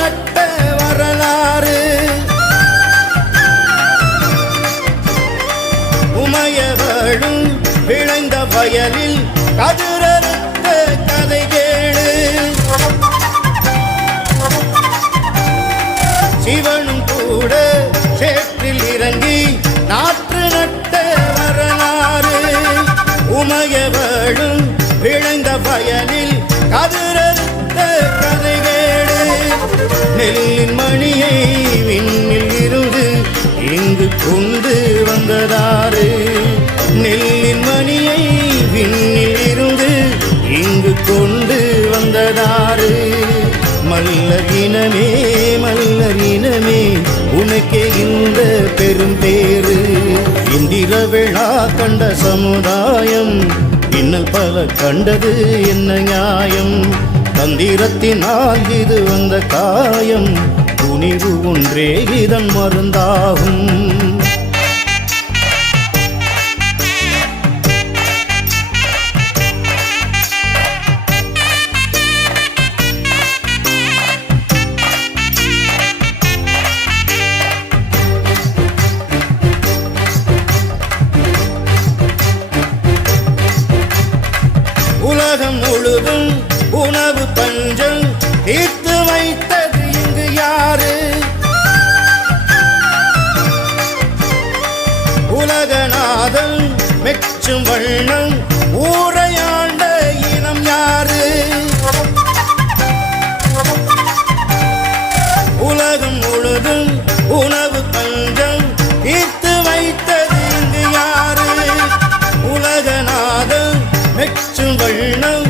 நட்ட வரலாறு. உமையவளும் விளைந்த வயலில் கதிரறுத்த கதை விண்ணில் இருந்து இங்கு கொண்டு வந்ததாறு. நெல்லின் மணியை விண்ணில் இருந்து இங்கு கொண்டு வந்ததாறு. மல்லர் இனமே மல்லர் இனமே உனக்கே இந்த பெரும் பேரு இந்திர விழா கண்ட சமுதாயம் இன்னல் பல கண்டது என்ன நியாயம்? தந்திரத்தினால் இது வந்த காயம் துணிவு ஒன்றே இதன் மருந்தாகும். உலகம் முழுதும் உணவு பஞ்சம் தீர்த்து வைத்தது யாரு? உலகநாதன் மெச்சும் வண்ணம் ஊரையாண்ட இனம் யாரு? உலகம் முழுதும் உணவு பஞ்சம் தீர்த்து வைத்தது இங்கு யாரு? உலகநாதன் மெச்சும் வண்ணம்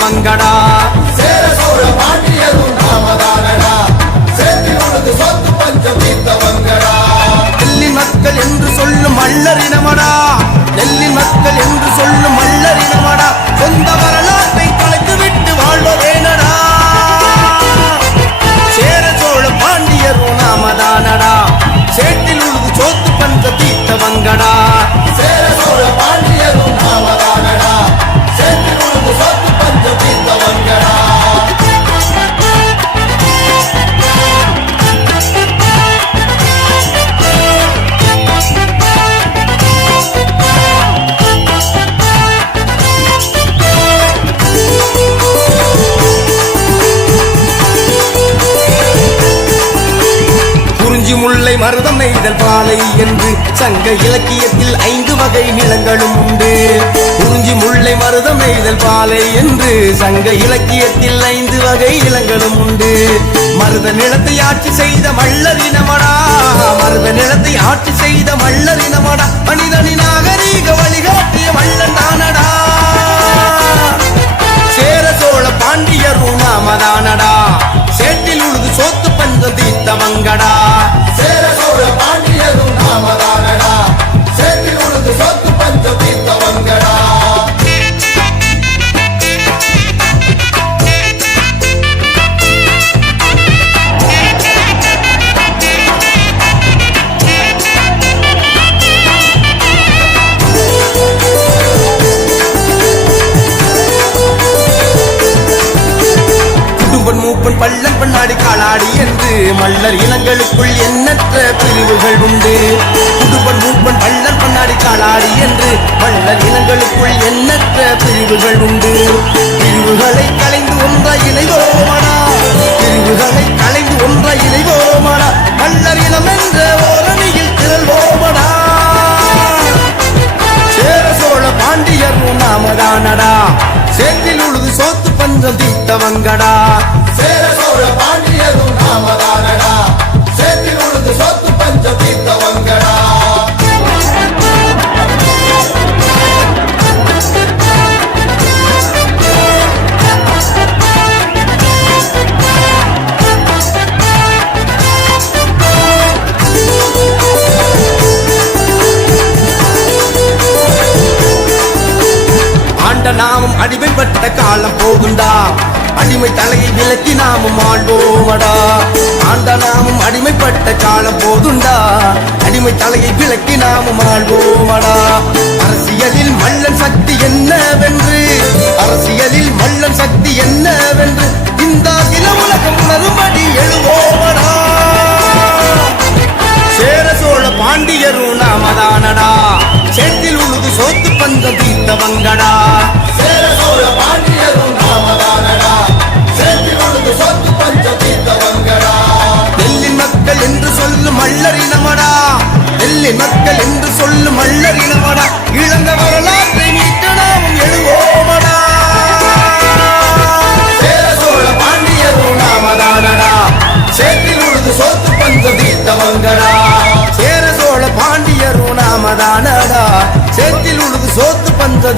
தீர்த்தவங்கடா சேர சோழ பாண்டியரும் நாமதானடா. சேத்தில் உனது சொத்து பஞ்சம் தீர்த்தவங்கடா. நெல்லின் மக்கள் என்று சொல்லும் மல்லரினமடா நெல்லின் மக்கள் என்று சொல்லும் மல்லரினமடா சொந்த வரலாற்றை மருதம் பாலை என்று சங்க இலக்கியத்தில் ஐந்து வகை நிலங்களும் உண்டு. குறிஞ்சி முல்லை மருதம் எய்தல் பாலை என்று சங்க இலக்கியத்தில் ஐந்து வகை நிலங்களும் உண்டு. மருத நிலத்தை ஆட்சி செய்த மல்லரினமடா மருத நிலத்தை ஆட்சி செய்த மல்லரினமடா மனிதனின் நாகரீக வழிகாட்டிய மல்லன் தானடா. சேர சோழ பாண்டியரும் நாமதானடா காலாடி என்று மல்லர் இனங்களுக்குள் எண்ணற்ற பிரிவுகள் உண்டு. குடும்பன் மூப்பன் பள்ளன் பண்ணாடி காலாடி என்று மல்லர் இனங்களுக்குள் எண்ணற்ற பிரிவுகள் உண்டு. பிரிவுகளை கலைந்து ஒன்ற இணைவோமடா. பிரிவுகளை கலைந்து ஒன்ற இணைவோமடா. மல்லர் இனம் என்ற ஓரணியில் திரள்வோமடா. சேர சோழ பாண்டியர் நாமதானடா. சேற்றில் உழுது சோத்து பஞ்சம் தீர்த்தவங்கடா. சேர சோழ பாண்டிய நாமதானடா சேற்றில் உனக்கு சொத்து பஞ்சம் தீர்த்தவங்கடா ஆண்ட நாமும் அடிமைப்பட்ட காலம் போகுண்டா அடிமை தலையை விலக்கி நாமும் போவடா ஆண்ட நாமும் அடிமைப்பட்ட காலம் போதுண்டா. அடிமை தலையை விலக்கி நாமும் ஆழ்வோமடா அரசியலில் மல்லன் சக்தி என்னவென்று? அரசியலில் மல்லன் சக்தி என்னவென்று? இந்த அகில உலகம் மறுபடி எழுவோமடா. சேர சோழ பாண்டியரும் நாமதானடா. சேத்தில் உழுது சோத்து பந்த தீர்த்தவங்கடா. மல்லறினமடா மல்லரினமடா மக்கள் என்று சொல்லும் மல்லறினமடா இழந்த வரலாற்றை மீட்டு நாமும் எழுவோமடா. சேர சோழ பாண்டியரும் நாமதானடா. சேற்றில் உழுது சோத்து பஞ்சம் தீர்த்தவங்கடா. சேர சோழ பாண்டியரும் நாமதானடா. சேத்தில் உழுது சோத்து பஞ்ச